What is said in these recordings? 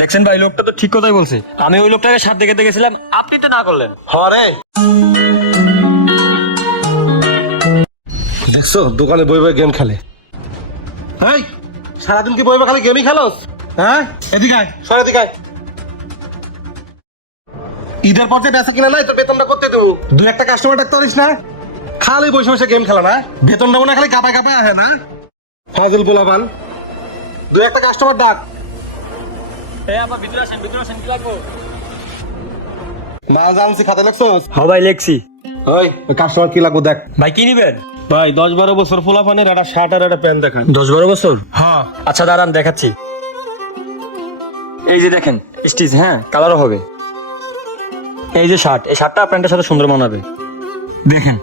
দেখছেন ভাই, লোকটা তো ঠিক কথাই বলছে। আমি ওই লোকটাকে সাথ দেখে গেছিলাম, আপনি তো না করলেন। হরে দেখছো দোকানে বই বই গেম খেলে। এই সারাদিন কি বই বই খালি গেমই খেলোস? হ্যাঁ এদিকে আয়, সরে এদিকে আয়। ঈদের পর যে বেচা কিনা নাই তোর বেতনটা করতে দেবো। দুই একটা কাস্টমার ডাকতে পারিস না, খালি বসে বসে গেম খেলা না, বেতনটা মনে হয় খালি কাপায় কাপায় আসে না। ফাজল পোলাপান, দুই একটা কাস্টমার ডাক। আমার ভিতরে আসেন, ভিতরে আসেন, কি লাগবো? মাল জানছি খাতা লাগছোস? হ্যাঁ ভাই, লেখছি। ওই কাস্টমার কি লাগবো দেখ। ভাই কি নিবেন? ভাই 10-12 বছর পোলাপানের একটা শার্ট আর একটা প্যান্ট দেখান। 10-12 বছর? হ্যাঁ আচ্ছা দাঁড়ান, দেখাচ্ছি। এই যে দেখেন স্টিচ, হ্যাঁ কালারও হবে। এই যে শার্ট, এই শার্টটা প্যান্টের সাথে সুন্দর মানাবে, দেখেন।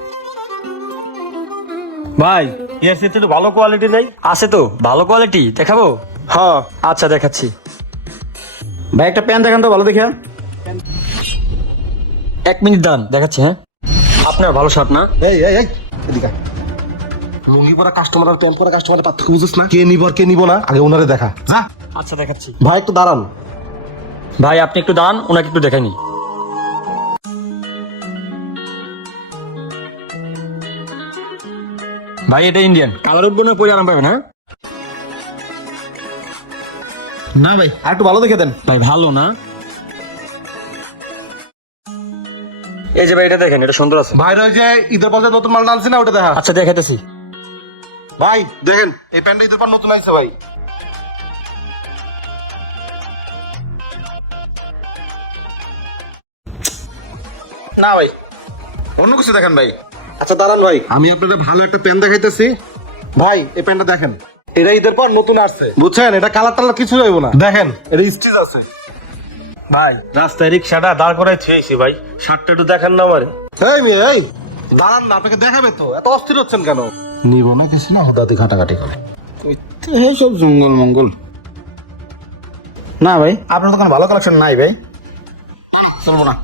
ভাই এর সাথে তো ভালো কোয়ালিটি নেই। আছে তো ভালো কোয়ালিটি, দেখাবো? হ্যাঁ আচ্ছা দেখাচ্ছি। ভাই একটা প্যান্ট দেখান তো ভালো দেখে। 1 মিনিট দাঁড়ান, দেখাচ্ছি। হ্যাঁ আপনার ভালো শার্ট না? এই এই এই এদিকে আয়। লুঙ্গি পরা কাস্টমার আর প্যান্ট পরা কাস্টমারের পার্থক্য বুঝছ না? কে নিব আর কে নিব না আগে ওনারে দেখা যা। আচ্ছা দেখাচ্ছি। ভাই একটু দাঁড়ান। ভাই আপনি একটু দাঁড়ান, ওনাকে একটু দেখাইনি। ভাই এটা ইন্ডিয়ান, কালার উঠবো না, পরে আরাম পাবেন। হ্যাঁ না ভাই আর একটু ভালো দেখে দেন। ভাই ভালো না? এই যে ভাই এটা দেখেন, এটা সুন্দর আছে। ভাই ওই যে ঈদের পর যে নতুন মালটা আনছি না ওটা দেখা। আচ্ছা দেখাইতেছি। ভাই দেখেন এই প্যান্টটা ঈদের পর নতুন আইছে ভাই। না ভাই অন্য কিছু দেখেন ভাই। আচ্ছা দাঁড়ান ভাই, আমি আপনাদের ভালো একটা প্যান্ট দেখাইতেছি। ভাই এই প্যান্টটা দেখেন, এটা ঈদের পর নতুন আসছে বুঝছেন। এটা কালার টালার কিছু হইব না, দেখেন এটা স্টিচ আছে। ভাই রাস্তায় রিক্সাটা দাঁড় করাই থুয়েছি ভাই, শার্টটা একটু দেখেন না আমারে। এই মেয়ে এই দাঁড়ান না, আপনাকে দেখাবে তো, এত অস্থির হচ্ছেন কেন? নিব না কিছু না, দাদি ঘাটাঘাটি করে। সব জঙ্গল মঙ্গল। না ভাই আপনার দোকান ভালো কালেকশন নাই ভাই, চলবো না।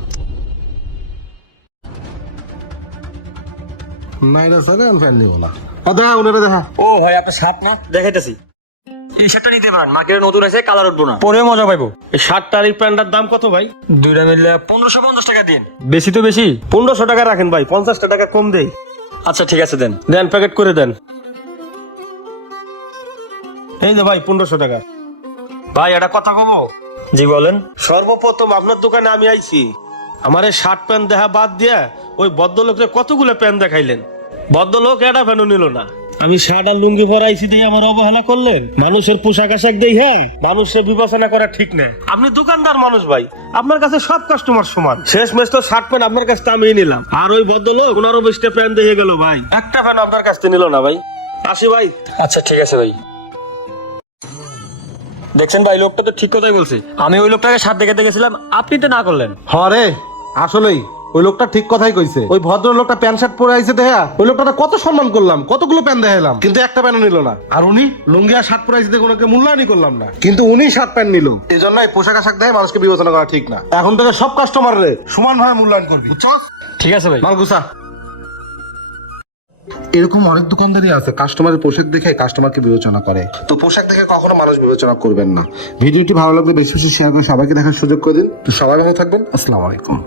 নাই রে চলে আমি প্যান্ট নিব না। দেখা ওনারে দেখা। ও ভাই আপনার শার্ট না, দেখাইতেছি। এই শার্টটা নিতে পারেন, মার্কেটে নতুন আছে, কালার উঠবো না, পরেও মজা পাইবো। এই শার্টটার এই প্যান্টটার দাম কত ভাই? দুইটা মিললে 1550 টাকা দিন। বেশি তো বেশি, 1500 টাকা রাখেন ভাই, 50 টাকা কম দেই। আচ্ছা ঠিক আছে, দেন। দেন প্যাকেট করে দেন। এই যে ভাই 1500 টাকা। ভাই এটা কথা কমো। জি বলেন। সর্বপ্রথম আপনার দোকানে আমি আইছি, আমার এই শার্ট প্যান্ট দেখা বাদ দিয়া ওই ভদ্রলোককে কতগুলো প্যান্ট দেখাইলেন, ভদ্রলোক এটা প্যান্টও নিল না। আমি শার্ট আর লুঙ্গি পরে আইছি দিয়ে আমার অবহেলা করলেন। মানুষের পোশাক আশাক দেই, হ্যাঁ মানুষের বিবেচনা করা ঠিক না। আপনি দোকানদার মানুষ ভাই, আপনার কাছে সব কাস্টমার সমান। শেষ মেশ তো শার্ট প্যান্ট আপনার কাছ থেকে আমি নিলাম, আর ওই ভদ্রলোক ওনারও 20টা প্যান্ট দিয়ে গেল ভাই, একটা প্যান্ট আপনার কাছ থেকে নিল না ভাই। আসি ভাই। আচ্ছা ঠিক আছে ভাই। দেখছেন ভাই, লোকটা তো ঠিক কথাই বলছে। আমি ওই লোকটাকে সাথ দেখে গেছিলাম, আপনি তো না করলেন। হরে আসলেই ওই লোকটা ঠিক কথাই কইছে। ওই ভদ্র লোকটা প্যান্ট শার্ট পরে আইছে দেখা, ওই লোকটা কত সম্মান করলাম, কতগুলো প্যান্ট দেখাইলাম, কিন্তু একটা প্যান্ট নিল না। আর উনি লুঙ্গি আর শার্ট পরে আইছে দেখে ওনাকে মূল্যায়নই করলাম না, কিন্তু উনি শার্ট প্যান্ট নিল। এই জন্য এই পোশাক আশাক দেয় মানুষকে বিবেচনা করা ঠিক না। এখন থেকে সব কাস্টমার রে সমান ভাবে মূল্যায়ন করবি, বুঝছো? ঠিক আছে ভাই। মাল গুছা। এরকম অনেক দোকানদারই আছে কাস্টমারের পোশাক দেখে কাস্টমারকে বিবেচনা করে, তো পোশাক দেখে কখনো মানুষ বিবেচনা করবেন না। ভিডিওটি ভালো লাগলে বেশি বেশি শেয়ার করে সবাইকে দেখার সুযোগ করে দিন। তো সবাই ভালো থাকবেন, আসসালামু আলাইকুম।